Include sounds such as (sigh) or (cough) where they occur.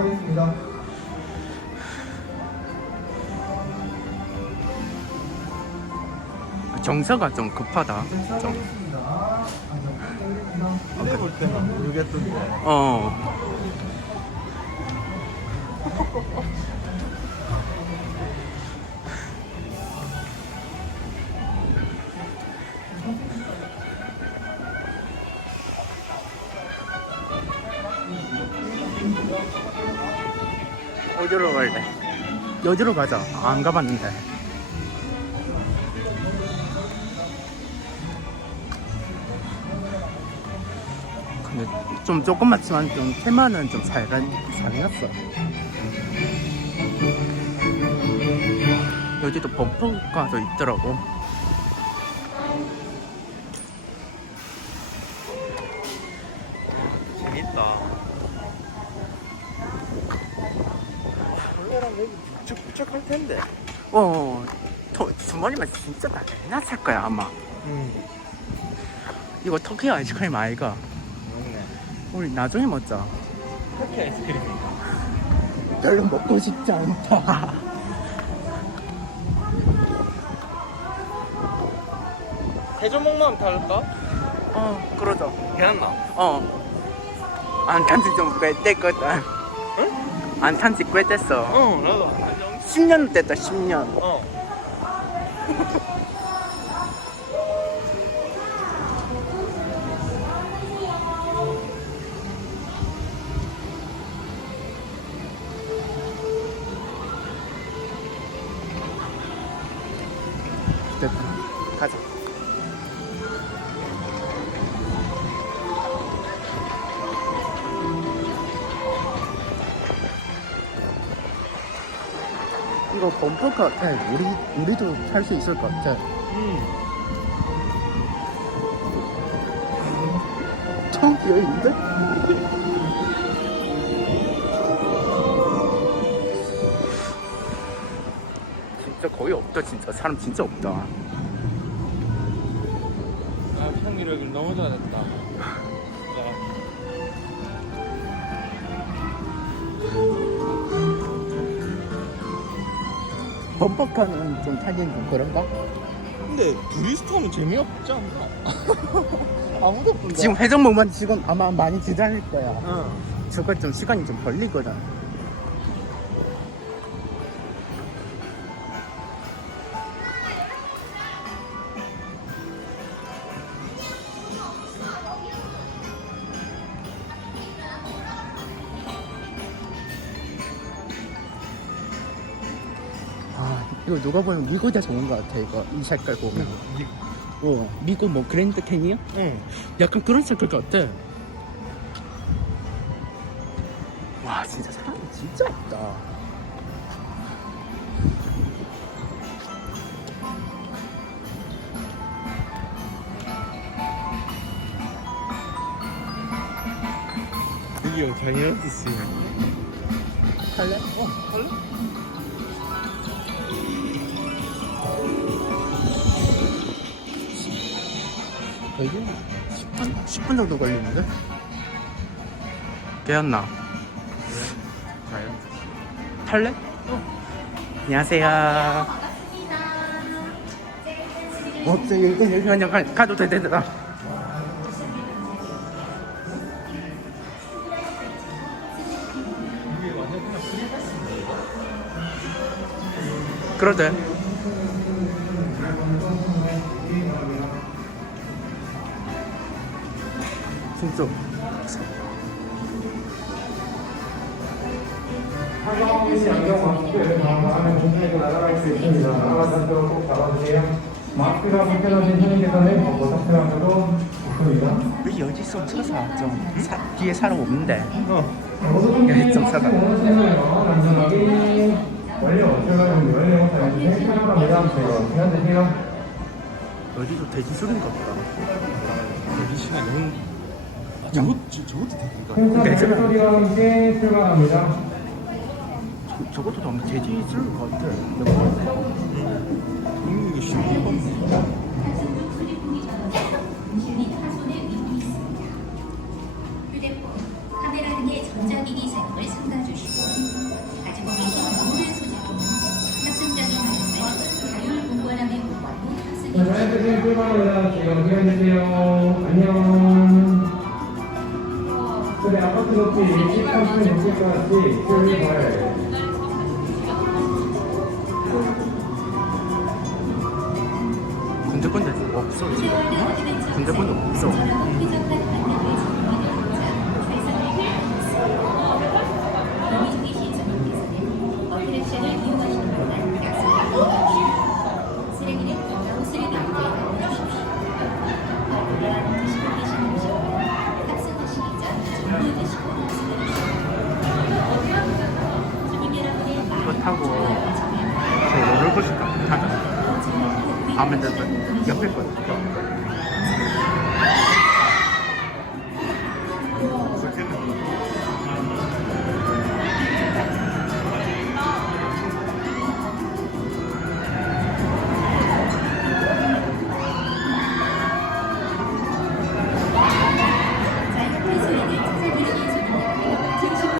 하겠습니다. 정서가 좀 급하다. 좀. 하겠습니다. 안내 볼 때는 모르겠던데. 어. 어디로 갈래? 여기로 가자. 안 가봤는데. 근데 좀 조금맣지만 좀 테마는 좀잘 잘해놨어. 여기도 범퍼가도 있더라고. 북적북적할 텐데. 어, 더, 주머니만 진짜 다살 거야 아마. 응. 이거 터키 아이스크림 아이가. 맞네. 우리 나중에 먹자. 터키 아이스크림. (laughs) 별로 먹고 싶지 않다. 해조목만 탈까? 어, 그러자. 괜찮나? 어. 안 탄지 좀꽤 됐거든. 응? 안 탄지 꽤 됐어. 어, 나도 한 정. 10년 됐다, 10년. 어. 됐다. 가자. 이거 범퍼 같아. 우리 우리도 탈 수 있을 것 같아. 응. 처음 있는데? 진짜 거의 없다 진짜 사람 진짜 없다. 아, 평일을 너무 잘했다. 범퍼카는 좀 타긴 좀 그런가? 근데 타면 재미없지 않나? (laughs) 아무도 없는데. 지금 회전목만 지금 아마 많이 지장일 거야. 응. 저거 좀 시간이 좀 걸리거든. 이거 누가 보면 미고대 좋은 것 같아, 이거. 이 색깔 보면. 어, 미고 뭐 그랜드 캐니언? 응. 약간 그런 색깔 같아. 와 진짜 사람이 진짜 없다. 드디어 다이어트 씨. 할래? 어, 할래? 여기 10분? 10분 정도 걸리는데? 깨었나? 가요. 탈래? 안녕하세요. 어, 저 여기 여기 그냥 가, 가도 돼, 돼, 돼. 그러대. 진짜. 한강민 안경 마스크 다음에 문제가 날아갈 수 있습니다. 나가서도록 꼭 잡아주세요. 마스크가 불편하신 손님께서는 벗고 탑승하셔도 좋습니다. 우리 여기서 쳐서 좀 사, 뒤에 사람 없는데. 어. 좀 여기 좀 사다. 안전하게. 제가 시간 되세요. 여기도 돼지 소리인가 보다. 우리 시간 너무. 저것, 음. 저것도 다 그러니까 엑셀토리가 이제 출발합니다. 저것도 다 재질 있을 것 같아. 근데 뭐, 음, 이게 쉽게 봤네. 저희들은 출발합니다. 지금 기다려주세요. 안녕. 그래 아파트 높이 60까지 60까지 출발 군대권도 없어 이제 군대권도 없어. 他们的粉也会滚